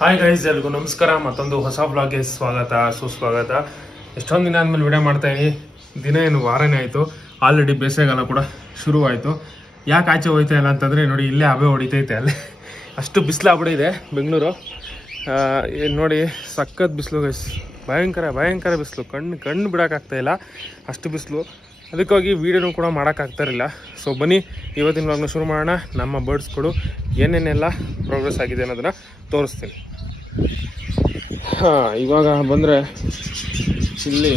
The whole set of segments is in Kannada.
ಹಾಯ್ ಗೈಸ್ ಎಲ್ರಿಗೂ ನಮಸ್ಕಾರ. ಮತ್ತೊಂದು ಹೊಸ ಬ್ಲಾಗ್ಗೆ ಸ್ವಾಗತ, ಸುಸ್ವಾಗತ. ಎಷ್ಟೊಂದು ದಿನ ಆದಮೇಲೆ ವಿಡಿಯೋ ಮಾಡ್ತಾ ಇದೀನಿ. ದಿನ ಏನು ವಾರನೇ ಆಯಿತು. ಆಲ್ರೆಡಿ ಬೇಸಿಗೆಗಾಲ ಕೂಡ ಶುರುವಾಯಿತು. ಯಾಕೆ ಆಚೆ ಹೋಯ್ತಾ ಇಲ್ಲ ಅಂತಂದರೆ ನೋಡಿ, ಇಲ್ಲೇ ಹಬೆ ಹೊಡಿತೈತೆ ಅಲ್ಲಿ. ಅಷ್ಟು ಬಿಸಿಲು ಆಗ್ಬಿಟ್ಟಿದೆ ಬೆಂಗಳೂರು. ನೋಡಿ, ಸಖತ್ ಬಿಸಿಲು ಗೈಸ್ ಭಯಂಕರ ಭಯಂಕರ ಬಿಸಿಲು. ಕಣ್ಣು ಕಣ್ಣು ಬಿಡೋಕ್ಕಾಗ್ತಾಯಿಲ್ಲ ಅಷ್ಟು ಬಿಸಿಲು. ಅದಕ್ಕಾಗಿ ವೀಡಿಯೋನು ಕೂಡ ಮಾಡೋಕ್ಕಾಗ್ತಾ ಇರಲಿಲ್ಲ ಸೊ ಬನ್ನಿ, ಇವತ್ತಿನ ವ್ಲಾಗ್ನ ಶುರು ಮಾಡೋಣ. ನಮ್ಮ ಬರ್ಡ್ಸ್ಗಳು ಏನೇನೆಲ್ಲ ಪ್ರೋಗ್ರೆಸ್ ಆಗಿದೆ ಅನ್ನೋದನ್ನು ತೋರಿಸ್ತೀನಿ. ಹಾಂ, ಇವಾಗ ಬಂದರೆ ಇಲ್ಲಿ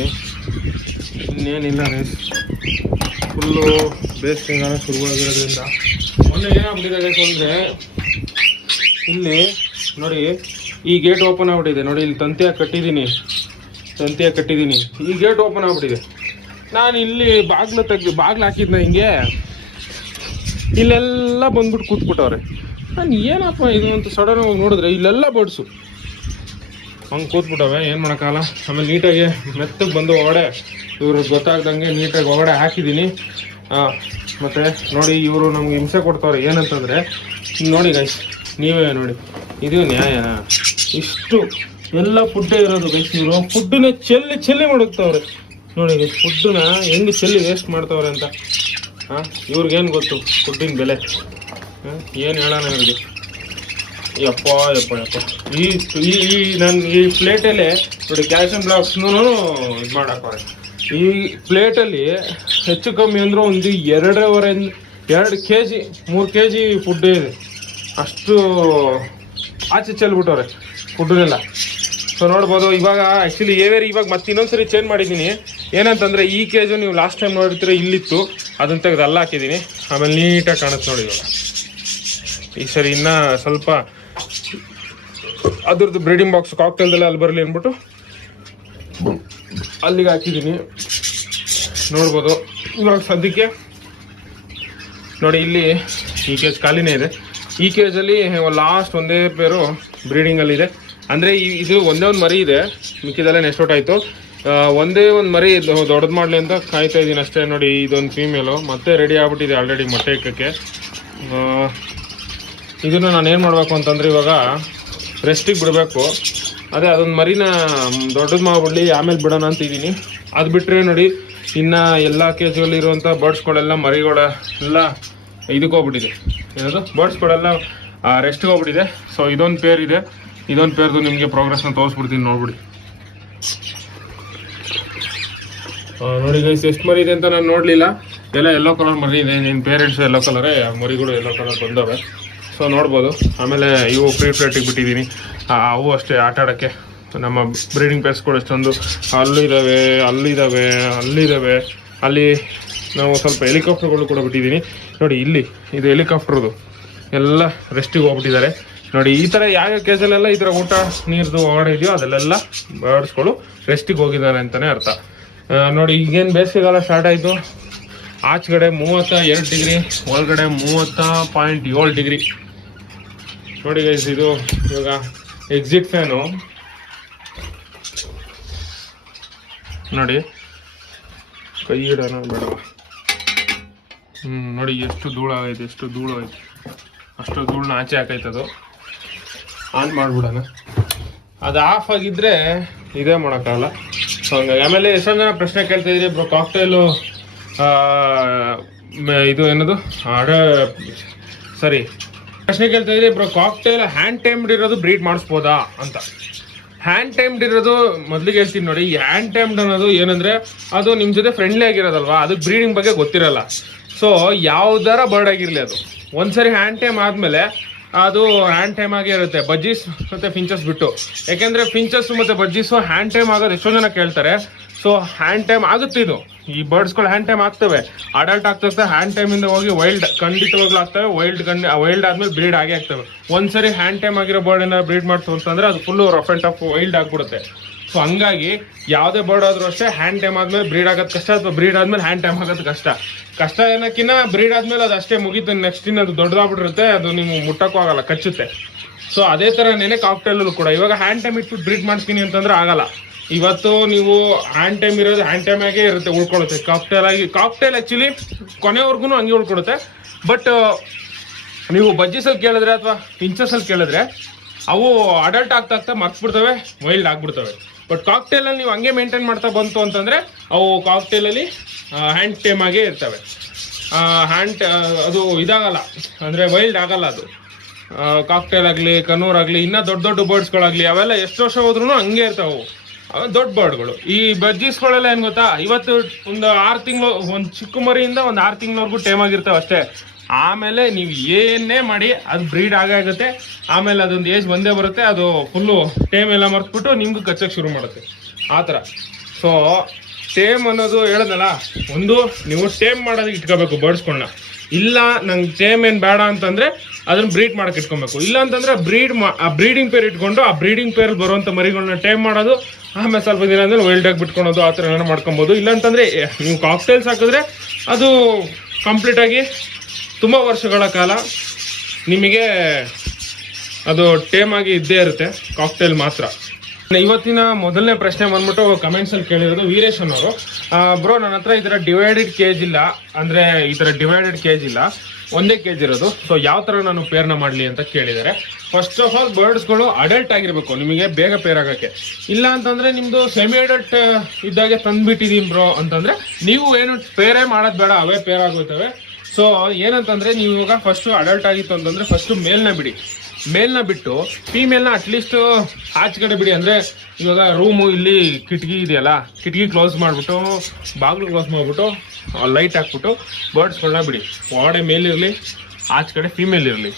ಇನ್ನೇನಿಲ್ಲ ರೇಸ್ ಫುಲ್ಲು ಬೇಸಿಗೆಗಾಲ ಶುರುವಾಗಿರೋದ್ರಿಂದ. ಮೊನ್ನೆ ಏನಾಗ್ಬಿಟ್ಟಿದೆ ಅಂದರೆ ಇಲ್ಲಿ ನೋಡಿ, ಈ ಗೇಟ್ ಓಪನ್ ಆಗ್ಬಿಟ್ಟಿದೆ. ನೋಡಿ, ಇಲ್ಲಿ ತಂತಿಯಾಗಿ ಕಟ್ಟಿದ್ದೀನಿ. ತಂತಿಯಾಗಿ ಕಟ್ಟಿದ್ದೀನಿ. ಈ ಗೇಟ್ ಓಪನ್ ಆಗ್ಬಿಟ್ಟಿದೆ. ನಾನು ಇಲ್ಲಿ ಬಾಗ್ಲು ತೆಗ್ದು ಬಾಗ್ಲು ಹಾಕಿದ್ನ ಹಿಂಗೆ. ಇಲ್ಲೆಲ್ಲ ಬಂದ್ಬಿಟ್ಟು ಕೂತ್ಬಿಟ್ಟವ್ರೆ. ನಾನು ಏನಪ್ಪ ಇದು ಅಂತ ಸಡನ್ ಆಗಿ ನೋಡಿದ್ರೆ ಇಲ್ಲೆಲ್ಲ ಬಡ್ಸು ಹಂಗೆ ಕೂತ್ಬಿಟ್ಟವೆ ಏನು ಮಾಡೋಕ್ಕಲ್ಲ ಆಮೇಲೆ ನೀಟಾಗಿ ಮೆತ್ತಗೆ ಬಂದು ಒಗಡೆ ಇವರು ಗೊತ್ತಾಗ್ದಂಗೆ ನೀಟಾಗಿ ಒಗಡೆ ಹಾಕಿದ್ದೀನಿ ಮತ್ತು ನೋಡಿ ಇವರು ನಮ್ಗೆ ಹಿಂಸೆ ಕೊಡ್ತವ್ರೆ ಏನಂತಂದರೆ, ನೋಡಿ ಗೈಸ್ ನೀವೇ ನೋಡಿ. ಇದು ನ್ಯಾಯ ಇಷ್ಟು ಎಲ್ಲ ಫುಡ್ಡೇ ಇರೋದು ಗೈಸ್ ಇವರು. ಫುಡ್ಡನ್ನೇ ಚೆಲ್ಲಿ ಚೆಲ್ಲಿ ಮಾಡುತ್ತವ್ರೆ ನೋಡಿ ಫುಡ್ಡನ್ನ ಹೆಂಗೆ ಚೆಲ್ಲಿ ವೇಸ್ಟ್ ಮಾಡ್ತಾವ್ರೆ ಅಂತ. ಹಾಂ, ಇವ್ರಿಗೇನು ಗೊತ್ತು ಫುಡ್ಡಿನ ಬೆಲೆ? ಏನು ಹೇಳೋಣ ಇವ್ರಿಗೆ? ಯಪ್ಪ ಯಪ್ಪ ಯಪ್ಪ. ಈ ಈ ನನ್ನ ಈ ಪ್ಲೇಟಲ್ಲಿ ನೋಡಿ ಕ್ಯಾಲ್ಸಿಯಂ ಬ್ಲಾಕ್ಸ್ನೂ ಇದು ಮಾಡಾಕವ್ರೆ. ಈ ಪ್ಲೇಟಲ್ಲಿ ಹೆಚ್ಚು ಕಮ್ಮಿ ಅಂದರೂ ಒಂದು ಎರಡೂವರೆ ಎರಡು ಕೆ ಜಿ ಮೂರು ಕೆ ಜಿ ಫುಡ್ ಇದೆ. ಅಷ್ಟು ಆಚೆ ಚೆಲ್ಬಿಟ್ಟವ್ರೆ ಫುಡ್ನೆಲ್ಲ ಸೊ ನೋಡ್ಬೋದು, ಇವಾಗ ಆ್ಯಕ್ಚುಲಿ ಏವೇರಿ ಇವಾಗ ಮತ್ತೆ ಇನ್ನೊಂದ್ಸರಿ ಚೇಂಜ್ ಮಾಡಿದ್ದೀನಿ ಏನಂತಂದರೆ, ಈ ಕೇಜು ನೀವು ಲಾಸ್ಟ್ ಟೈಮ್ ನೋಡಿರ್ತೀರಿ, ಇಲ್ಲಿತ್ತು. ಅದನ್ನು ತೆಗೆದು ಅಲ್ಲ ಹಾಕಿದ್ದೀನಿ ಆಮೇಲೆ ನೀಟಾಗಿ ಕಾಣುತ್ತೆ ನೋಡಿ ಇವಾಗ. ಈ ಸರಿ ಇನ್ನೂ ಸ್ವಲ್ಪ ಅದ್ರದ್ದು ಬ್ರೀಡಿಂಗ್ ಬಾಕ್ಸ್ ಕಾಕ್ಟೇಲ್ದಲ್ಲೇ ಅಲ್ಲಿ ಬರಲಿ ಅಂದ್ಬಿಟ್ಟು ಅಲ್ಲಿಗೆ ಹಾಕಿದ್ದೀನಿ ನೋಡ್ಬೋದು, ಇವಾಗ ಸದ್ಯಕ್ಕೆ. ನೋಡಿ, ಇಲ್ಲಿ ಈ ಕೇಜ್ ಖಾಲಿನೇ ಇದೆ. ಈ ಕೇಜಲ್ಲಿ ಲಾಸ್ಟ್ ಒಂದೇ ಪೇರು ಬ್ರೀಡಿಂಗಲ್ಲಿ ಇದೆ. ಅಂದರೆ ಇದು ಒಂದೇ ಒಂದು ಮರಿ ಇದೆ. ಮಿಕ್ಕಿದೆಲ್ಲ ನೆಕ್ಸ್ಟ್ ಔಟ್ ಆಯಿತು. ಒಂದೇ ಒಂದು ಮರಿ ದೊಡ್ಡದು ಮಾಡಲಿ ಅಂತ ಕಾಯ್ತಾ ಇದ್ದೀನಿ ಅಷ್ಟೇ ನೋಡಿ ಇದೊಂದು ಫೀಮೇಲು ಮತ್ತೆ ರೆಡಿ ಆಗ್ಬಿಟ್ಟಿದೆ ಆಲ್ರೆಡಿ ಮೊಟ್ಟೆ ಇಕ್ಕಕ್ಕೆ. ಇದನ್ನು ನಾನು ಏನು ಮಾಡಬೇಕು ಅಂತಂದ್ರೆ ಇವಾಗ ರೆಸ್ಟಿಗೆ ಬಿಡಬೇಕು. ಅದೇ ಅದೊಂದು ಮರಿನ ದೊಡ್ಡದು ಮಾಡ್ಬಿಡ್ಲಿ, ಆಮೇಲೆ ಬಿಡೋಣ ಅಂತ ಇದ್ದೀನಿ. ಅದು ಬಿಟ್ಟರೆ ನೋಡಿ ಇನ್ನು ಎಲ್ಲ ಕೇಜಲ್ಲಿ ಇರುವಂಥ ಬರ್ಡ್ಸ್ಗಳೆಲ್ಲ ಮರಿಗಳ ಎಲ್ಲ ಇದಕ್ಕೆ ಹೋಗ್ಬಿಟ್ಟಿದೆ. ಏನದು? ಬರ್ಡ್ಸ್ಗಳೆಲ್ಲ ರೆಸ್ಟ್ಗೆ ಹೋಗ್ಬಿಟ್ಟಿದೆ. ಸೊ ಇದೊಂದು ಪೇರ್ ಇದೆ. ಇದೊಂದು ಪೇರ್ದು ನಿಮಗೆ ಪ್ರೋಗ್ರೆಸ್ನ ತೋರಿಸ್ಬಿಡ್ತೀನಿ, ನೋಡ್ಬಿಡಿ. ನೋಡಿ ಗೈಸ್ ಎಷ್ಟು ಮರಿ ಇದೆ ಅಂತ ನಾನು ನೋಡಲಿಲ್ಲ. ಎಲ್ಲ ಎಲ್ಲೋ ಕಲರ್ ಮರಿ ಇದೆ ನಿನ್ನ ಪೇರೆಂಟ್ಸ್ ಎಲ್ಲೋ ಕಲರೇ ಮರಿಗಳು ಎಲ್ಲೋ ಕಲರ್ ಬಂದವೆ. ಸೊ ನೋಡ್ಬೋದು. ಆಮೇಲೆ ಇವು ಫ್ರೀ ಫ್ಲೇಟಿಗೆ ಬಿಟ್ಟಿದ್ದೀನಿ. ಅವು ಅಷ್ಟೇ ಆಟ ಆಡೋಕ್ಕೆ. ನಮ್ಮ ಬ್ರೀಡಿಂಗ್ ಪೇರ್ಸ್ಗಳು ಎಷ್ಟೊಂದು ಅಲ್ಲಿದ್ದಾವೆ ಅಲ್ಲಿದ್ದಾವೆ ಅಲ್ಲಿದ್ದಾವೆ ಅಲ್ಲಿ ನಾವು ಸ್ವಲ್ಪ ಹೆಲಿಕಾಪ್ಟರ್ಗಳು ಕೂಡ ಬಿಟ್ಟಿದ್ದೀನಿ. ನೋಡಿ, ಇಲ್ಲಿ, ಇದು ಹೆಲಿಕಾಪ್ಟರ್ದು ಎಲ್ಲ ರೆಸ್ಟಿಗೆ ಹೋಗ್ಬಿಟ್ಟಿದ್ದಾರೆ. ನೋಡಿ, ಈ ಥರ ಯಾವ ಕೇಸಲ್ಲೆಲ್ಲ ಈ ಥರ ಊಟ ನೀರ್ದು ಹೊರಗಡೆ ಇದೆಯೋ ಅದಲ್ಲೆಲ್ಲ ಬರ್ಡ್ಸ್ಗಳು ರೆಸ್ಟಿಗೆ ಹೋಗಿದ್ದಾರೆ ಅಂತಲೇ ಅರ್ಥ. ನೋಡಿ, ಈಗೇನು ಬೇಸಿಗೆಗಾಲ ಸ್ಟಾರ್ಟ್ ಆಯ್ತು. ಆಚೆಗಡೆ ಮೂವತ್ತ ಎರಡು ಡಿಗ್ರಿ, ಒಳಗಡೆ ಮೂವತ್ತ ಪಾಯಿಂಟ್ ಏಳು ಡಿಗ್ರಿ. ನೋಡಿ ಗೈಸ್ ಇದು ಇವಾಗ ಎಕ್ಸಿಟ್ ಫ್ಯಾನು ನೋಡಿ, ಕೈ ಇಡೋಣ ಬೇಡವಾ. ಹ್ಞೂ ನೋಡಿ, ಎಷ್ಟು ಧೂಳಾಗೈತೆ, ಎಷ್ಟು ಧೂಳು ಐತೆ ಅಷ್ಟು ಧೂಳನ್ನ ಆಚೆ ಹಾಕೈತದು ಆನ್ ಮಾಡ್ಬಿಡೋಣ. ಅದು ಆಫ್ ಆಗಿದ್ರೆ ಇದೇ ಮಾಡೋಕ್ಕಾಗಲ್ಲ. ಸೊ ಹಂಗಾಗಿ ಆಮೇಲೆ ಎಷ್ಟೊಂದು ಜನ ಪ್ರಶ್ನೆ ಕೇಳ್ತಾ ಇದ್ರಿ ಬ್ರೋ ಕಾಕ್ಟೈಲು ಇದು ಏನದು? ಆಡ ಸರಿ ಪ್ರಶ್ನೆ ಕೇಳ್ತಾ ಇದ್ರಿ ಬ್ರೋ ಕಾಕ್ಟೇಲ್ ಹ್ಯಾಂಡ್ ಟೈಮ್ಡ್ ಇರೋದು ಬ್ರೀಡ್ ಮಾಡಿಸ್ಬೋದಾ ಅಂತ. ಹ್ಯಾಂಡ್ ಟೈಮ್ಡ್ ಇರೋದು ಮೊದಲಿಗೆ ಹೇಳ್ತೀನಿ ನೋಡಿ ಹ್ಯಾಂಡ್ ಟೈಮ್ಡ್ ಅನ್ನೋದು ಏನಂದರೆ ಅದು ನಿಮ್ಮ ಜೊತೆ ಫ್ರೆಂಡ್ಲಿ ಆಗಿರೋದಲ್ವಾ? ಅದಕ್ಕೆ ಬ್ರೀಡಿಂಗ್ ಬಗ್ಗೆ ಗೊತ್ತಿರಲ್ಲ. ಸೊ ಯಾವ್ದಾರ ಬರ್ಡ್ ಆಗಿರಲಿ ಅದು. ಒಂದ್ಸರಿ ಹ್ಯಾಂಡ್ ಟೈಮ್ ಆದಮೇಲೆ ಅದು ಹ್ಯಾಂಡ್ ಟೈಮ್ ಆಗೇ ಇರುತ್ತೆ. ಬಜ್ಜೀಸ್ ಮತ್ತೆ ಫಿಂಚಸ್ ಬಿಟ್ಟು. ಯಾಕೆಂದ್ರೆ ಫಿಂಚಸ್ ಮತ್ತೆ ಬಜ್ಜೀಸು ಹ್ಯಾಂಡ್ ಟೈಮ್ ಆಗೋದು ಎಷ್ಟೋ ಜನ ಕೇಳ್ತಾರೆ. ಸೊ ಹ್ಯಾಂಡ್ ಟೈಮ್ ಆಗುತ್ತೆ ಇದು. ಈ ಬರ್ಡ್ಸ್ಗಳು ಹ್ಯಾಂಡ್ ಟೈಮ್ ಆಗ್ತವೆ. ಅಡಲ್ಟ್ ಆಗ್ತದೆ ಹ್ಯಾಂಡ್ ಟೈಮಿಂದ ಹೋಗಿ ವೈಲ್ಡ್ ಖಂಡಿತವಾಗ್ಲೂ ಆಗ್ತವೆ. ವೈಲ್ಡ್ ಗಂಡ್ ವೈಲ್ಡ್ ಆದ್ಮೇಲೆ ಬ್ರೀಡ್ ಆಗೇ ಆಗ್ತವೆ. ಒಂದ್ಸರಿ ಹ್ಯಾಂಡ್ ಟೈಮ್ ಆಗಿರೋ ಬರ್ಡ್ ಏನಾದ್ರು ಬ್ರೀಡ್ ಮಾಡ್ತು ಅಂತಂದ್ರೆ ಅದು full rough and tough wild ಆಗ್ಬಿಡುತ್ತೆ. ಸೊ ಹಂಗಾಗಿ ಯಾವುದೇ ಬರ್ಡ್ ಆದ್ರೂ ಅಷ್ಟೇ ಹ್ಯಾಂಡ್ ಟೈಮ್ ಆದ್ಮೇಲೆ ಬ್ರೀಡ್ ಆಗೋದು ಕಷ್ಟ ಅಥವಾ ಬ್ರೀಡ್ ಆದ್ಮೇಲೆ ಹ್ಯಾಂಡ್ ಟೈಮ್ ಆಗೋದು ಕಷ್ಟ. ಕಷ್ಟ ಏನಕ್ಕಿನ್ನ ಬ್ರೀಡ್ ಆದ್ಮೇಲೆ ಅದು ಅಷ್ಟೇ ಮುಗಿತು ನೆಕ್ಸ್ಟ್ ಇನ್ನು ಅದು ದೊಡ್ಡದಾಗ್ಬಿಟ್ಟಿರುತ್ತೆ, ಅದು ನೀವು ಮುಟ್ಟಕ್ಕೂ ಆಗಲ್ಲ, ಕಚ್ಚುತ್ತೆ. ಸೊ ಅದೇ ಥರನೇ ಕಾಕ್ಟೈಲಲ್ಲೂ ಕೂಡ. ಇವಾಗ ಹ್ಯಾಂಡ್ ಟೈಮ್ ಇಟ್ಬಿಟ್ಟು ಬ್ರೀಡ್ ಮಾಡ್ತೀನಿ ಅಂತಂದ್ರೆ ಆಗಲ್ಲ. ಇವತ್ತು ನೀವು ಹ್ಯಾಂಡ್ ಟೈಮ್ ಇರೋದು ಹ್ಯಾಂಡ್ ಟೈಮ್ ಆಗೇ ಇರುತ್ತೆ ಉಳ್ಕೊಳುತ್ತೆ ಕಾಕ್ಟೈಲ್ ಆಗಿ ಕಾಕ್ಟೈಲ್ ಆ್ಯಕ್ಚುಲಿ ಕೊನೆವರೆಗೂ ಹಂಗೆ ಉಳ್ಕೊಳುತ್ತೆ ಬಟ್ ನೀವು ಬಜ್ಜಿಸಲ್ಲಿ ಕೇಳಿದ್ರೆ ಅಥವಾ ಪಿಂಚಸಲ್ಲಿ ಕೇಳಿದ್ರೆ, ಅವು ಅಡಲ್ಟ್ ಆಗ್ತಾ ಆಗ್ತಾ ಮರ್ತ್ಬಿಡ್ತವೆ ವೈಲ್ಡ್ ಆಗ್ಬಿಡ್ತವೆ. ಬಟ್ ಕಾಕ್ಟೇಲ್ ಅಲ್ಲಿ ನೀವು ಹಂಗೆ ಮೇಂಟೈನ್ ಮಾಡ್ತಾ ಬಂತು ಅಂತಂದ್ರೆ, ಅವು ಕಾಕ್ಟೇಲ್ ಅಲ್ಲಿ ಹ್ಯಾಂಡ್ ಟೇಮ್ ಆಗೇ ಇರ್ತವೆ. ಹ್ಯಾಂಡ್ ಅದು ಇದಾಗಲ್ಲ. ಅಂದ್ರೆ ವೈಲ್ಡ್ ಆಗಲ್ಲ ಅದು. ಕಾಕ್ಟೇಲ್ ಆಗಲಿ ಕನೂರ್ ಆಗಲಿ, ಇನ್ನೂ ದೊಡ್ಡ ದೊಡ್ಡ ಬರ್ಡ್ಸ್ಗಳಾಗಲಿ ಅವೆಲ್ಲ ಎಷ್ಟು ವರ್ಷ ಹೋದ್ರೂ ಹಂಗೆ ಇರ್ತಾವೆ ದೊಡ್ಡ ಬರ್ಡ್ಗಳು ಈ ಬಜ್ಜೀಸ್ಗಳೆಲ್ಲ ಏನು ಗೊತ್ತಾ? ಇವತ್ತು ಒಂದು ಆರು ತಿಂಗಳು, ಒಂದು ಚಿಕ್ಕ ಮರಿಯಿಂದ ಒಂದು ಆರು ತಿಂಗಳವರೆಗೂ ಟೈಮ್ ಆಗಿರ್ತಾವೆ ಅಷ್ಟೇ. ಆಮೇಲೆ ನೀವು ಏನೇ ಮಾಡಿ ಅದು ಬ್ರೀಡ್ ಆಗೇ ಆಗುತ್ತೆ. ಆಮೇಲೆ ಅದೊಂದು ಏಜ್ ಬಂದೇ ಬರುತ್ತೆ. ಅದು ಫುಲ್ಲು ಟೇಮ್ ಎಲ್ಲ ಮರೆತ್ಬಿಟ್ಟು ನಿಮ್ಗೆ ಕಚ್ಚಕ್ಕೆ ಶುರು ಮಾಡುತ್ತೆ. ಆ ಥರ. ಸೊ ಟೇಮ್ ಅನ್ನೋದು ಹೇಳೋದಲ್ಲ ಒಂದು ನೀವು ಟೇಮ್ ಮಾಡೋದಕ್ಕೆ ಇಟ್ಕೋಬೇಕು ಬರ್ಡ್ಸ್ಗಳನ್ನ ಇಲ್ಲ ನಂಗೆ ಟೇಮ್ ಏನು ಬೇಡ ಅಂತಂದರೆ ಅದನ್ನ ಬ್ರೀಡ್ ಮಾಡಕ್ಕೆ ಇಟ್ಕೊಬೇಕು. ಇಲ್ಲ ಅಂತಂದರೆ ಬ್ರೀಡ್ ಆ ಬ್ರೀಡಿಂಗ್ ಪೇರ್ ಇಟ್ಕೊಂಡು ಆ ಬ್ರೀಡಿಂಗ್ ಪೇರಲ್ಲಿ ಬರುವಂಥ ಮರಿಗಳನ್ನ ಟೇಮ್ ಮಾಡೋದು ಆಮೇಲೆ ಸ್ವಲ್ಪ ದಿನ ಅಂದರೆ ವೈಲ್ಡ್ ಆಗಿ ಬಿಟ್ಕೊಳೋದು ಆ ಥರ ಏನೋ ಮಾಡ್ಕೊಬೋದು. ಇಲ್ಲ ಅಂತಂದ್ರೆ ಏ, ನೀವು ಕಾಕ್ಟೇಲ್ಸ್ ಹಾಕಿದ್ರೆ ಅದು ಕಂಪ್ಲೀಟ್ ಆಗಿ ತುಂಬ ವರ್ಷಗಳ ಕಾಲ ನಿಮಗೆ ಅದು ಟೇಮ್ ಆಗಿ ಇದ್ದೇ ಇರುತ್ತೆ ಕಾಕ್ಟೇಲ್ ಮಾತ್ರ. ಇವತ್ತಿನ ಮೊದಲನೇ ಪ್ರಶ್ನೆ ಬಂದ್ಬಿಟ್ಟು ಕಮೆಂಟ್ಸ್ ಅಲ್ಲಿ ಕೇಳಿರೋದು ವೀರೇಶ್ ಅನ್ನೋರು ಬ್ರೋ ನನ್ನ ಹತ್ರ ಈ ತರ ಡಿವೈಡೆಡ್ ಕೇಜ್ ಇಲ್ಲ, ಅಂದ್ರೆ ಈ ತರ ಡಿವೈಡೆಡ್ ಕೇಜ್ ಇಲ್ಲ, ಒಂದೇ ಕೇಜ್ ಇರೋದು. ಸೊ ಯಾವ ತರ ನಾನು ಪೇರ್ನ ಮಾಡಲಿ ಅಂತ ಕೇಳಿದ್ದಾರೆ. ಫಸ್ಟ್ ಆಫ್ ಆಲ್ ಬರ್ಡ್ಸ್ಗಳು ಅಡಲ್ಟ್ ಆಗಿರ್ಬೇಕು, ನಿಮಗೆ ಬೇಗ ಪೇರ್ ಆಗಕ್ಕೆ. ಇಲ್ಲ ಅಂತಂದ್ರೆ ನಿಮ್ದು ಸೆಮಿ ಅಡಲ್ಟ್ ಇದ್ದಾಗೆ ತಂದ್ಬಿಟ್ಟಿದೀನಿ ಬ್ರೋ ಅಂತಂದ್ರೆ ನೀವು ಏನು ಪೇರೇ ಮಾಡೋದು ಬೇಡ, ಅವೇ ಪೇರ್ ಆಗೋಯ್ತವೆ. ಸೊ ಏನಂತಂದ್ರೆ ನೀವು ಇವಾಗ ಫಸ್ಟ್ ಅಡಲ್ಟ್ ಆಗಿತ್ತು ಅಂತಂದ್ರೆ ಫಸ್ಟ್ ಮೇಲ್ನ ಬಿಡಿ. ಮೇಲ್ನ ಬಿಟ್ಟು ಫೀಮೇಲ್ನ ಅಟ್ಲೀಸ್ಟ್ ಆಚೆ ಕಡೆ ಬಿಡಿ. ಅಂದ್ರೆ ಇವಾಗ ರೂಮು ಇಲ್ಲಿ ಕಿಟಕಿ ಇದೆಯಲ್ಲ, ಕಿಟಕಿ ಕ್ಲೋಸ್ ಮಾಡಿಬಿಟ್ಟು, ಬಾಗಿಲು ಕ್ಲೋಸ್ ಮಾಡಿಬಿಟ್ಟು ಲೈಟ್ ಹಾಕ್ಬಿಟ್ಟು ಬರ್ಡ್ಸ್ಗಳನ್ನ ಬಿಡಿ. ಒಳಗಡೆ ಮೇಲಿರಲಿ ಆಚೆ ಕಡೆ ಫೀಮೇಲ್ ಇರಲಿ.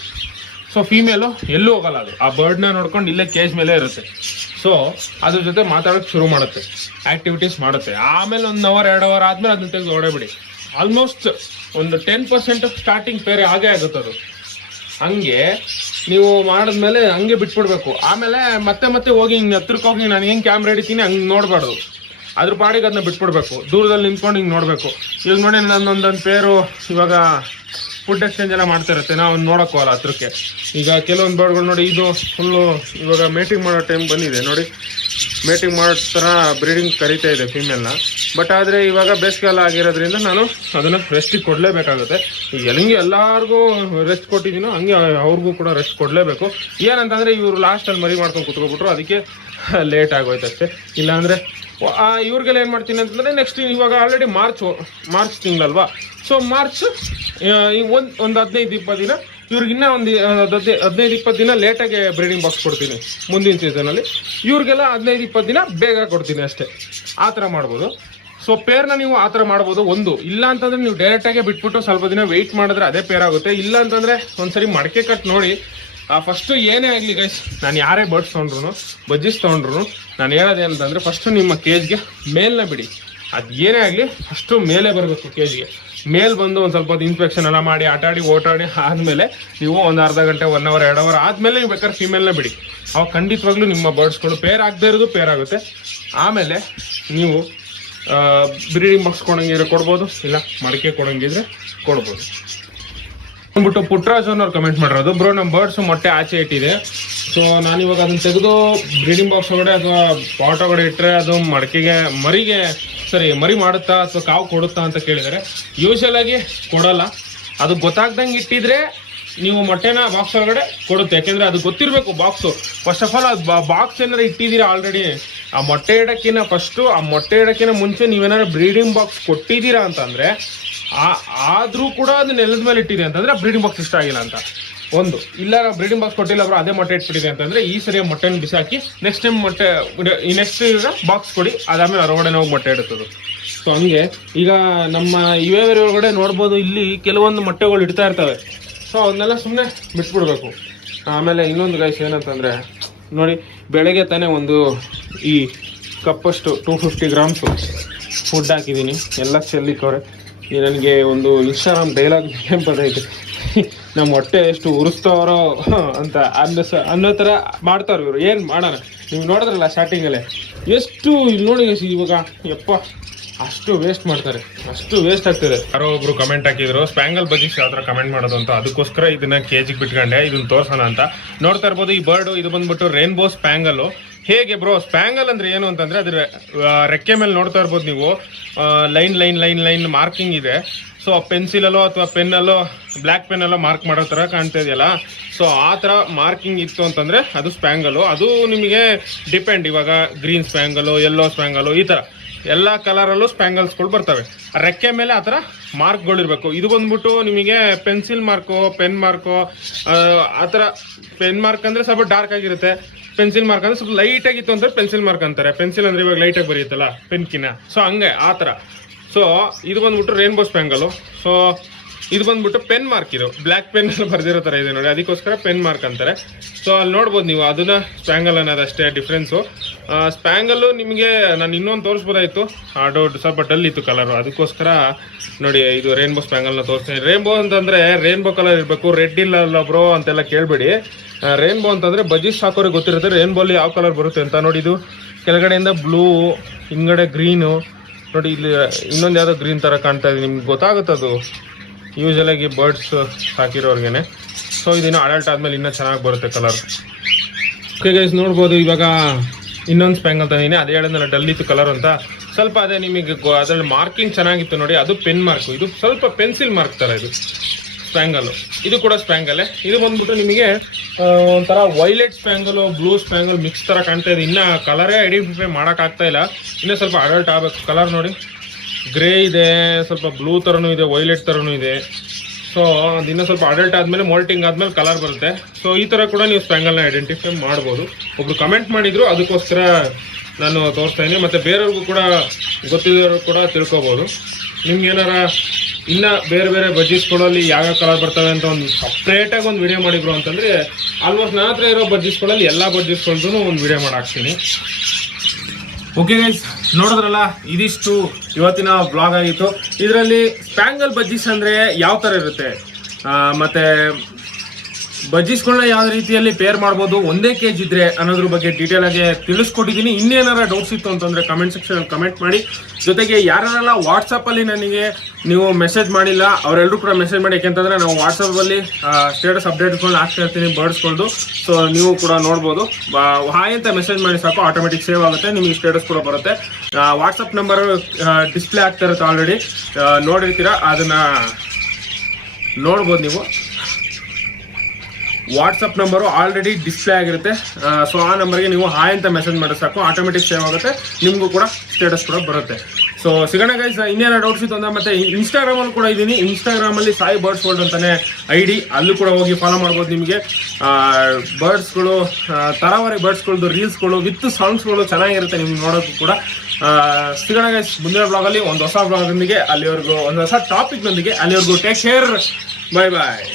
ಸೊ ಫೀಮೇಲು ಎಲ್ಲೂ ಹೋಗಲ್ಲ ಅದು. ಆ ಬರ್ಡ್ನ ನೋಡ್ಕೊಂಡು ಇಲ್ಲೇ ಕೇಜ್ ಮೇಲೆ ಇರುತ್ತೆ. ಸೊ ಅದ್ರ ಜೊತೆ ಮಾತಾಡೋಕೆ ಶುರು ಮಾಡುತ್ತೆ. ಆಕ್ಟಿವಿಟೀಸ್ ಮಾಡುತ್ತೆ. ಆಮೇಲೆ ಒಂದು ಅವರ್ ಎರಡು ಅವರ್ ಆದ್ಮೇಲೆ ಅದನ್ನ ತೆಗೆದು ಹೊಡೆಬಿಡಿ ಆಲ್ಮೋಸ್ಟ್ ಒಂದು ಟೆನ್ ಪರ್ಸೆಂಟ್ ಸ್ಟಾರ್ಟಿಂಗ್ ಬೇರೆ ಆಗೇ ಆಗುತ್ತೆ ಅದು. ಹಂಗೆ ನೀವು ಮಾಡಿದ್ಮೇಲೆ ಹಂಗೆ ಬಿಟ್ಬಿಡ್ಬೇಕು. ಆಮೇಲೆ ಮತ್ತೆ ಮತ್ತೆ ಹೋಗಿ ಹಿಂಗೆ ಹತ್ರಕ್ಕೆ ಹೋಗಿ ನಾನು ಹೆಂಗೆ ಕ್ಯಾಮ್ರಾ ಹಿಡಿತೀನಿ ಹಂಗೆ ನೋಡಬಾರ್ದು. ಅದ್ರ ಪಾಡಿಗೆ ಅದನ್ನ ಬಿಟ್ಬಿಡ್ಬೇಕು. ದೂರದಲ್ಲಿ ನಿಂತ್ಕೊಂಡು ಹಿಂಗೆ ನೋಡಬೇಕು. ಈಗ ನೋಡಿ ನಾನು ಒಂದೊಂದು ಪೇರು ಇವಾಗ ಫುಡ್ ಎಕ್ಸ್ಚೇಂಜ್ ಎಲ್ಲ ಮಾಡ್ತಾ ಇರುತ್ತೆ ನಾವು ನೋಡೋಕ್ಕೋಲ್ಲ ಹತ್ರಕ್ಕೆ. ಈಗ ಕೆಲವೊಂದು ಬರ್ಡ್ಗಳು ನೋಡಿ ಇದು ಫುಲ್ಲು ಇವಾಗ ಮೇಟಿಂಗ್ ಮಾಡೋ ಟೈಮ್ ಬಂದಿದೆ. ನೋಡಿ ಮೇಟಿಂಗ್ ಮಾಡೋ ಥರ ಬ್ರೀಡಿಂಗ್ ಕರಿತಾ ಇದೆ ಫೀಮೇಲ್ನ ಬಟ್ ಆದರೆ ಇವಾಗ ಬೇಸಿಗೆಲ್ಲ ಆಗಿರೋದ್ರಿಂದ ನಾನು ಅದನ್ನು ರೆಸ್ಟಿಗೆ ಕೊಡಲೇಬೇಕಾಗುತ್ತೆ. ಹೆಂಗೆ ಎಲ್ಲರಿಗೂ ರೆಸ್ಟ್ ಕೊಟ್ಟಿದ್ದೀನೋ ಹಂಗೆ ಅವ್ರಿಗೂ ಕೂಡ ರೆಸ್ಟ್ ಕೊಡಲೇಬೇಕು. ಏನಂತಂದರೆ ಇವರು ಲಾಸ್ಟಲ್ಲಿ ಮರಿ ಮಾಡ್ಕೊಂಡು ಕುತ್ಕೊಬಿಟ್ರು, ಅದಕ್ಕೆ ಲೇಟ್ ಆಗೋಯ್ತು ಅಷ್ಟೇ. ಇಲ್ಲಾಂದರೆ ಇವ್ರಿಗೆಲ್ಲ ಏನು ಮಾಡ್ತೀನಿ ಅಂತಂದರೆ ನೆಕ್ಸ್ಟ್ ಇವಾಗ ಆಲ್ರೆಡಿ ಮಾರ್ಚ್ ಮಾರ್ಚ್ ತಿಂಗಳಲ್ವಾ? ಸೊ ಮಾರ್ಚ್ ಒಂದು ಒಂದು ಹದಿನೈದು ಇಪ್ಪತ್ತು ದಿನ, ಇವ್ರಿಗೆ ಇನ್ನೂ ಒಂದು ಹದಿನೈದು ಇಪ್ಪತ್ತು ದಿನ ಲೇಟಾಗಿ ಬ್ರೀಡಿಂಗ್ ಬಾಕ್ಸ್ ಕೊಡ್ತೀನಿ ಮುಂದಿನ ಸೀಸನಲ್ಲಿ ಇವ್ರಿಗೆಲ್ಲ ಹದಿನೈದು ಇಪ್ಪತ್ತು ದಿನ ಬೇಗ ಕೊಡ್ತೀನಿ ಅಷ್ಟೇ. ಆ ಥರ ಮಾಡ್ಬೋದು. ಸೊ ಪೇರ್ನ ನೀವು ಆ ಥರ ಮಾಡ್ಬೋದು, ಒಂದು. ಇಲ್ಲ ಅಂತಂದ್ರೆ ನೀವು ಡೈರೆಕ್ಟಾಗೆ ಬಿಟ್ಬಿಟ್ಟು ಸ್ವಲ್ಪ ದಿನ ವೆಯ್ಟ್ ಮಾಡಿದ್ರೆ ಅದೇ ಪೇರ್ ಆಗುತ್ತೆ. ಇಲ್ಲ ಅಂತಂದ್ರೆ ಒಂದ್ಸರಿ ಮಡಕೆ ಕಟ್ ನೋಡಿ. ಫಸ್ಟ್ ಏನೇ ಆಗಲಿ ಗೈಸ್ ನಾನು ಯಾರೇ ಬರ್ಡ್ಸ್ ತೊಗೊಂಡ್ರು ಬಜ್ಜಿಸ್ ತೊಗೊಂಡ್ರು ನಾನು ಹೇಳೋದೇನಂತಂದರೆ ಫಸ್ಟು ನಿಮ್ಮ ಕೇಜ್ಗೆ ಮೇಲ್ನ ಬಿಡಿ. ಅದು ಏನೇ ಆಗಲಿ ಅಷ್ಟು ಮೇಲೆ ಬರಬೇಕು ಜಿಗೆ ಮೇಲ್ ಬಂದು ಒಂದು ಸ್ವಲ್ಪ ಇನ್ಸ್ಪೆಕ್ಷನ್ ಎಲ್ಲ ಮಾಡಿ, ಆಟಾಡಿ, ಓಟಾಡಿ ಆದಮೇಲೆ ನೀವು ಒಂದು ಅರ್ಧ ಗಂಟೆ ಒನ್ ಅವರ್ ಎರಡು ಅವರ್ ಆದಮೇಲೆ ನೀವು ಬೇಕಾದ್ರೆ ಫಿಮೇಲ್ನ ಬಿಡಿ. ಅವಾಗ ಖಂಡಿತವಾಗ್ಲೂ ನಿಮ್ಮ ಬರ್ಡ್ಸ್ಗಳು ಪೇರ್ ಆಗದೇ ಇರೋದು ಪೇರ್ ಆಗುತ್ತೆ. ಆಮೇಲೆ ನೀವು ಬ್ರೀಡಿಂಗ್ ಬಾಕ್ಸ್ ಕೊಡೋಂಗಿದ್ರೆ ಕೊಡ್ಬೋದು, ಇಲ್ಲ ಮಡಿಕೆ ಕೊಡಂಗಿದ್ರೆ ಕೊಡ್ಬೋದು. ಅಂದ್ಬಿಟ್ಟು ಪುಟ್ರಾಜ್ ಅವ್ರು ಕಮೆಂಟ್ ಮಾಡಿರೋದು ಬ್ರೋ ನಮ್ಮ ಬರ್ಡ್ಸ್ ಮೊಟ್ಟೆ ಆಚೆ ಇಟ್ಟಿದೆ. ಸೊ ನಾನು ಇವಾಗ ಅದನ್ನ ತೆಗೆದು ಬ್ರೀಡಿಂಗ್ ಬಾಕ್ಸ್ ಒಳಗಡೆ ಅಥವಾ ಪಾಟ್ ಒಳಗಡೆ ಇಟ್ಟರೆ ಅದು ಮಡಿಕೆಗೆ, ಮರಿಗೆ ಸರಿ, ಮರಿ ಮಾಡುತ್ತಾ ಅಥವಾ ಕಾವು ಕೊಡುತ್ತಾ ಅಂತ ಕೇಳಿದರೆ ಯೂಶಲ್ ಆಗಿ ಕೊಡಲ್ಲ. ಅದು ಗೊತ್ತಾಗ್ದಂಗೆ ಇಟ್ಟಿದ್ರೆ ನೀವು ಮೊಟ್ಟೆನ ಬಾಕ್ಸ್ ಒಳಗಡೆ ಕೊಡುತ್ತೆ. ಯಾಕೆಂದ್ರೆ ಅದು ಗೊತ್ತಿರಬೇಕು ಬಾಕ್ಸು ಫಸ್ಟ್ ಆಫ್ ಆಲ್ ಅದು ಬಾಕ್ಸ್ ಏನಾರು ಇಟ್ಟಿದ್ದೀರಾ ಆಲ್ರೆಡಿ ಆ ಮೊಟ್ಟೆ ಇಡಕ್ಕಿನ ಫಸ್ಟು ಆ ಮೊಟ್ಟೆ ಇಡಕ್ಕಿನ ಮುಂಚೆ ನೀವೇನಾದ್ರು ಬ್ರೀಡಿಂಗ್ ಬಾಕ್ಸ್ ಕೊಟ್ಟಿದ್ದೀರಾ ಅಂತಂದ್ರೆ, ಆ, ಆದ್ರೂ ಕೂಡ ಅದು ನೆಲದ ಮೇಲೆ ಇಟ್ಟಿದೆ ಅಂತಂದ್ರೆ ಬ್ರೀಡಿಂಗ್ ಬಾಕ್ಸ್ ಇಷ್ಟ ಆಗಿಲ್ಲ ಅಂತ. ಒಂದು. ಇಲ್ಲ ಬ್ರೀಡಿಂಗ್ ಬಾಕ್ಸ್ ಕೊಟ್ಟಿಲ್ಲ ಅವರು ಅದೇ ಮೊಟ್ಟೆ ಇಟ್ಬಿಟ್ಟಿದೆ ಅಂತಂದ್ರೆ ಈ ಸರಿ ಮೊಟ್ಟೆನ ಬಿಸಾಕಿ ನೆಕ್ಸ್ಟ್ ಟೈಮ್ ಮೊಟ್ಟೆ ಈ ನೆಕ್ಸ್ಟ್ ಬಾಕ್ಸ್ ಕೊಡಿ, ಅದಾದ್ಮೇಲೆ ಹೊರಗಡೆ ಹೋಗಿ ಮೊಟ್ಟೆ ಇಡುತ್ತದು ಸೊ ಹಂಗೆ. ಈಗ ನಮ್ಮ ಇವೇವರಿ ಒಳಗಡೆ ನೋಡ್ಬೋದು ಇಲ್ಲಿ ಕೆಲವೊಂದು ಮೊಟ್ಟೆಗಳು ಇಡ್ತಾ ಇರ್ತವೆ. ಸೊ ಅವನ್ನೆಲ್ಲ ಸುಮ್ಮನೆ ಬಿಟ್ಬಿಡ್ಬೇಕು. ಆಮೇಲೆ ಇನ್ನೊಂದು ಗೈಸ್ ಏನಂತಂದ್ರೆ, ನೋಡಿ, ಬೆಳಗ್ಗೆ ತಾನೇ ಒಂದು ಈ ಕಪ್ಪಷ್ಟು ಟೂ ಫಿಫ್ಟಿ ಗ್ರಾಮ್ಸು ಫುಡ್ ಹಾಕಿದ್ದೀನಿ. ಎಲ್ಲ ಚೆಲ್ಲಿಕ್ಕವ್ರೆ. ನನಗೆ ಒಂದು ಇನ್ಸ್ಟಾಗ್ರಾಮ್ ಡೈಲಾಗ್ ನೆನಪದೈತೆ ನಮ್ಮ ಹೊಟ್ಟೆ ಎಷ್ಟು ಉರಿಸ್ತಾವ್ರೋ ಅಂತ ಅನ್ನೋ ಸ ಅನ್ನೋ ಥರ ಮಾಡ್ತಾವ್ರು ಇವರು. ಏನು ಮಾಡೋಣ? ನೀವು ನೋಡಿದ್ರಲ್ಲ ಸ್ಟಾರ್ಟಿಂಗಲ್ಲೇ ಎಷ್ಟು ನೋಡಿ ಇವಾಗ. ಯಪ್ಪ, ಅಷ್ಟು ವೇಸ್ಟ್ ಮಾಡ್ತಾರೆ. ಅಷ್ಟು ವೇಸ್ಟ್ ಆಗ್ತದೆ. ಯಾರೋ ಒಬ್ರು ಕಮೆಂಟ್ ಹಾಕಿದ್ರು ಸ್ಪ್ಯಾಂಗಲ್ ಬಗ್ಗೆ ಯಾವ ಥರ ಕಮೆಂಟ್ ಮಾಡೋದು ಅಂತ. ಅದಕ್ಕೋಸ್ಕರ ಇದನ್ನ ಕೆಜಿಗೆ ಬಿಟ್ಕೊಂಡೆ. ಇದನ್ನ ತೋರ್ಸೋಣ ಅಂತ. ನೋಡ್ತಾ ಇರ್ಬೋದು, ಈ ಬರ್ಡ್ ಇದು ಬಂದ್ಬಿಟ್ಟು ರೇನ್ಬೋ ಸ್ಪ್ಯಾಂಗಲ್ ಹೇಗೆ ಬ್ರೋ ಸ್ಪ್ಯಾಂಗಲ್ ಅಂದ್ರೆ ಏನು ಅಂತಂದ್ರೆ ಅದ್ರ ರೆಕ್ಕೆ ಮೇಲೆ ನೋಡ್ತಾ ಇರ್ಬೋದು ನೀವು. Line line line line marking ಇದೆ. ಸೊ ಪೆನ್ಸಿಲಲ್ಲೋ ಅಥವಾ ಪೆನ್ನಲ್ಲೋ ಬ್ಲ್ಯಾಕ್ ಪೆನ್ನಲ್ಲೋ ಮಾರ್ಕ್ ಮಾಡೋ ಥರ ಕಾಣ್ತಾ ಇದೆಯಲ್ಲ? ಸೊ ಆ ಥರ ಮಾರ್ಕಿಂಗ್ ಇತ್ತು ಅಂತಂದರೆ ಅದು ಸ್ಪ್ಯಾಂಗಲು ಅದು ನಿಮಗೆ ಡಿಪೆಂಡ್ ಇವಾಗ ಗ್ರೀನ್ ಸ್ಪ್ಯಾಂಗಲು ಯೆಲ್ಲೋ ಸ್ಪ್ಯಾಂಗಲು ಈ ಥರ ಎಲ್ಲ ಕಲರಲ್ಲೂ ಸ್ಪ್ಯಾಂಗಲ್ಸ್ಗಳು ಬರ್ತವೆ. ರೆಕ್ಕೆ ಮೇಲೆ ಆ ಥರ ಮಾರ್ಕ್ಗಳಿರಬೇಕು ಇದು ಬಂದ್ಬಿಟ್ಟು ನಿಮಗೆ ಪೆನ್ಸಿಲ್ ಮಾರ್ಕು ಪೆನ್ ಮಾರ್ಕು ಆ ಥರ ಪೆನ್ ಮಾರ್ಕ್ ಅಂದರೆ ಸ್ವಲ್ಪ ಡಾರ್ಕ್ ಆಗಿರುತ್ತೆ. ಪೆನ್ಸಿಲ್ ಮಾರ್ಕ್ ಅಂದ್ರೆ ಸ್ವಲ್ಪ ಲೈಟ್ ಆಗಿತ್ತು ಅಂದ್ರೆ ಪೆನ್ಸಿಲ್ ಮಾರ್ಕ್ ಅಂತಾರೆ. ಪೆನ್ಸಿಲ್ ಅಂದ್ರೆ ಇವಾಗ ಲೈಟ್ ಆಗಿ ಬರೆಯುತ್ತಲ್ಲ ಪೆನ್ಕಿನ ಸೊ ಹಂಗೆ, ಆ ಥರ. ಸೊ ಇದು ಬಂದ್ಬಿಟ್ಟು ರೇನ್ಬೋ ಸ್ಪ್ಯಾಂಗಲು ಸೊ ಇದು ಬಂದ್ಬಿಟ್ಟು ಪೆನ್ ಮಾರ್ಕ್ ಇದು. ಬ್ಲ್ಯಾಕ್ ಪೆನ್ ಬರೆದಿರೋ ಥರ ಇದೆ ನೋಡಿ. ಅದಕ್ಕೋಸ್ಕರ ಪೆನ್ ಮಾರ್ಕ್ ಅಂತಾರೆ. ಸೊ ಅಲ್ಲಿ ನೋಡ್ಬೋದು ನೀವು ಅದನ್ನ ಸ್ಪ್ಯಾಂಗಲ್ ಅನ್ನೋದು ಅಷ್ಟೇ ಡಿಫ್ರೆನ್ಸು ಸ್ಪ್ಯಾಂಗಲ್ಲು ನಿಮಗೆ ನಾನು ಇನ್ನೊಂದು ತೋರಿಸ್ಬೋದಾಯ್ತು. ಅದು ಸ್ವಲ್ಪ ಡಲ್ ಇತ್ತು ಕಲರು ಅದಕ್ಕೋಸ್ಕರ ನೋಡಿ, ಇದು ರೇನ್ಬೋ ಸ್ಪ್ಯಾಂಗಲ್ನ ತೋರಿಸ್ತೀನಿ. ರೇನ್ಬೋ ಅಂತಂದ್ರೆ ರೇನ್ಬೋ ಕಲರ್ ಇರಬೇಕು. ರೆಡ್ ಇಲ್ಲ ಅಲ್ಲ ಬ್ರೋ ಅಂತೆಲ್ಲ ಕೇಳಬೇಡಿ. ರೇನ್ಬೋ ಅಂತಂದ್ರೆ ಬಜೀಸ್ ಹಾಕೋರಿಗೆ ಗೊತ್ತಿರುತ್ತೆ. ರೇನ್ಬೋಲಿ ಯಾವ ಕಲರ್ ಬರುತ್ತೆ ಅಂತ ನೋಡಿ ಇದು. ಕೆಳಗಡೆಯಿಂದ ಬ್ಲೂ ಹಿಂಗಡೆ ಗ್ರೀನು ನೋಡಿ, ಇಲ್ಲಿ ಇನ್ನೊಂದು ಯಾವುದೋ ಗ್ರೀನ್ ಥರ ಕಾಣ್ತಾ ಇದೆ. ನಿಮ್ಗೆ ಗೊತ್ತಾಗುತ್ತೆ ಅದು ಯೂಶಲ್ ಆಗಿ ಬರ್ಡ್ಸ್ ಹಾಕಿರೋರ್ಗೇನೆ. ಸೊ ಇದಿನ್ನು ಅಡಲ್ಟ್ ಆದಮೇಲೆ ಇನ್ನೂ ಚೆನ್ನಾಗಿ ಬರುತ್ತೆ ಕಲರ್ ಓಕೆ ಗೈಸ್ ನೋಡ್ಬೋದು ಇವಾಗ ಇನ್ನೊಂದು ಸ್ಪ್ಯಾಂಗಲ್ ತಂದಿದ್ದೀನಿ ಅದೇ ಹೇಳಿದ್ನಲ್ಲ ಡಲ್ ಇತ್ತು ಕಲರ್ ಅಂತ. ಸ್ವಲ್ಪ ಅದೇ ನಿಮಗೆ ಅದರಲ್ಲಿ ಮಾರ್ಕಿಂಗ್ ಚೆನ್ನಾಗಿತ್ತು ನೋಡಿ, ಅದು ಪೆನ್ ಮಾರ್ಕ್ ಇದು ಸ್ವಲ್ಪ ಪೆನ್ಸಿಲ್ ಮಾರ್ಕ್ ಥರ ಇದು ಸ್ಪ್ಯಾಂಗಲ್ಲು ಇದು ಕೂಡ ಸ್ಪ್ಯಾಂಗಲ್ಲೇ ಇದು ಬಂದ್ಬಿಟ್ಟು ನಿಮಗೆ ಒಂಥರ violet spangle blue spangle mix ಥರ ಕಾಣ್ತಾ ಇದೆ. ಇನ್ನೂ ಕಲರೇ ಐಡೆಂಟಿಫೈ ಮಾಡೋಕ್ಕಾಗ್ತಾ ಇಲ್ಲ. ಇನ್ನೂ ಸ್ವಲ್ಪ ಅಡಲ್ಟ್ ಆಗಬೇಕು. ಕಲರ್ ನೋಡಿ. ಗ್ರೇ ಇದೆ, ಸ್ವಲ್ಪ ಬ್ಲೂ ಥರನೂ ಇದೆ ವೈಲೆಟ್ ಥರನೂ ಇದೆ. ಸೊ ಅದಿನ್ನ ಸ್ವಲ್ಪ ಅಡಲ್ಟ್ ಆದಮೇಲೆ ಮೋಲ್ಟಿಂಗ್ ಆದಮೇಲೆ ಕಲರ್ ಬರುತ್ತೆ. ಸೊ ಈ ಥರ ಕೂಡ ನೀವು ಸ್ಪ್ಯಾಂಗಲ್ನ ಐಡೆಂಟಿಫೈ ಮಾಡ್ಬೋದು. ಒಬ್ರು ಕಮೆಂಟ್ ಮಾಡಿದ್ರು, ಅದಕ್ಕೋಸ್ಕರ ನಾನು ತೋರಿಸ್ತಾ ಇದ್ದೀನಿ. ಮತ್ತು ಬೇರೆಯವ್ರಿಗೂ ಕೂಡ ಗೊತ್ತಿರೋರು ಕೂಡ ತಿಳ್ಕೊಬೋದು. ನಿಮ್ಗೆ ಏನಾರ ಇನ್ನ ಬೇರೆ ಬೇರೆ ಬಜ್ಜೀಸ್ಗಳಲ್ಲಿ ಯಾವ್ಯಾವ ಕಲರ್ ಬರ್ತವೆ ಅಂತ ಒಂದು ಸಪ್ರೇಟಾಗಿ ಒಂದು ವಿಡಿಯೋ ಮಾಡಿದ್ರು ಅಂತಂದರೆ ಆಲ್ಮೋಸ್ಟ್ ನನ್ನ ಹತ್ರ ಇರೋ ಬಜ್ಜೀಸ್ಗಳಲ್ಲಿ ಎಲ್ಲ ಬಜ್ಜೀಸ್ಗಳದ್ದು ಒಂದು ವಿಡಿಯೋ ಮಾಡಾಕ್ತೀನಿ. ಓಕೆ ಗೈಸ್ ನೋಡಿದ್ರಲ್ಲ, ಇದಿಷ್ಟು ಇವತ್ತಿನ ಬ್ಲಾಗ್ ಆಗಿತ್ತು. ಇದರಲ್ಲಿ ಸ್ಪ್ಯಾಂಗಲ್ ಬಜ್ಜೀಸ್ ಅಂದರೆ ಯಾವ ಥರ ಇರುತ್ತೆ ಮತ್ತು ಬಜ್ಜೀಸ್ಗಳನ್ನ ಯಾವ ರೀತಿಯಲ್ಲಿ ಪೇರ್ ಮಾಡ್ಬೋದು, ಒಂದೇ ಕೆಜಿ ಇದ್ರೆ ಅನ್ನೋದ್ರ ಬಗ್ಗೆ ಡೀಟೇಲ್ ಆಗಿ ತಿಳಿಸ್ಕೊಟ್ಟಿದ್ದೀನಿ. ಇನ್ನೇನಾರ ಡೌಟ್ಸ್ ಇತ್ತು ಅಂತಂದ್ರೆ ಕಮೆಂಟ್ ಸೆಕ್ಷನ್ ಕಮೆಂಟ್ ಮಾಡಿ. ಜೊತೆಗೆ ಯಾರೆಲ್ಲ ವಾಟ್ಸಪ್ ಅಲ್ಲಿ ನನಗೆ ನೀವು ಮೆಸೇಜ್ ಮಾಡಿಲ್ಲ ಅವರೆಲ್ಲರೂ ಕೂಡ ಮೆಸೇಜ್ ಮಾಡಿ. ಯಾಕೆಂತಂದ್ರೆ ನಾವು ವಾಟ್ಸಪ್ ಅಲ್ಲಿ ಸ್ಟೇಟಸ್ ಅಪ್ಡೇಟ್ಸ್ಗಳನ್ನ ಹಾಕ್ತಾ ಇರ್ತೀನಿ ಬರ್ಡ್ಸ್ಗಳದ್ದು ಸೊ ನೀವು ಕೂಡ ನೋಡ್ಬೋದು. ಹಾಯ್ ಅಂತ ಮೆಸೇಜ್ ಮಾಡಿ ಸಾಕು ಆಟೋಮೆಟಿಕ್ ಸೇವ್ ಆಗುತ್ತೆ, ನಿಮಗೆ ಸ್ಟೇಟಸ್ ಕೂಡ ಬರುತ್ತೆ. ವಾಟ್ಸಪ್ ನಂಬರ್ ಡಿಸ್ಪ್ಲೇ ಆಗ್ತಾ ಇರುತ್ತೆ ಆಲ್ರೆಡಿ ನೋಡಿರ್ತೀರಾ, ಅದನ್ನ ನೋಡ್ಬೋದು ನೀವು. ವಾಟ್ಸಪ್ ನಂಬರು ಆಲ್ರೆಡಿ ಡಿಸ್ಪ್ಲೇ ಆಗಿರುತ್ತೆ. ಸೊ ಆ ನಂಬರ್ಗೆ ನೀವು ಹಾಯ್ ಅಂತ ಮೆಸೇಜ್ ಮಾಡಿದ್ರೆ ಸಾಕು. ಆಟೋಮೆಟಿಕ್ ಸೇವ್ ಆಗುತ್ತೆ. ನಿಮಗೂ ಕೂಡ ಸ್ಟೇಟಸ್ ಕೂಡ ಬರುತ್ತೆ. ಸೊ ಸಿಗೋಣ ಗೈಸ್ ಇನ್ನೇನೋ ಡೌಟ್ಸ್ ಇತ್ತು ಅಂದ್ರೆ ಮತ್ತೆ ಇನ್ಸ್ಟಾಗ್ರಾಮಲ್ಲಿ ಕೂಡ ಇದ್ದೀನಿ ಇನ್ಸ್ಟಾಗ್ರಾಮಲ್ಲಿ ಸಾಯಿ ಬರ್ಡ್ಸ್ ವರ್ಲ್ಡ್ ಅಂತಾನೆ ಐ ಡಿ ಅಲ್ಲೂ ಕೂಡ ಹೋಗಿ ಫಾಲೋ ಮಾಡ್ಬೋದು ನಿಮಗೆ. ಬರ್ಡ್ಸ್ಗಳು ತರಾವರಿ ಬರ್ಡ್ಸ್ಗಳದ್ದು ರೀಲ್ಸ್ಗಳು ವಿತ್ ಸಾಂಗ್ಸ್ಗಳು ಚೆನ್ನಾಗಿರುತ್ತೆ ನಿಮ್ಗೆ ನೋಡೋಕ್ಕೂ ಕೂಡ. ಸಿಗೋಣ ಗೈಸ್ ಮುಂದಿನ ಬ್ಲಾಗಲ್ಲಿ ಒಂದು ಹೊಸ ಬ್ಲಾಗ್ನೊಂದಿಗೆ ಅಲ್ಲಿವರೆಗೂ ಒಂದು ಹೊಸ ಟಾಪಿಕ್ನೊಂದಿಗೆ ಅಲ್ಲಿವರೆಗೂ ಟೇಕ್ ಕೇರ್ ಬಾಯ್ ಬಾಯ್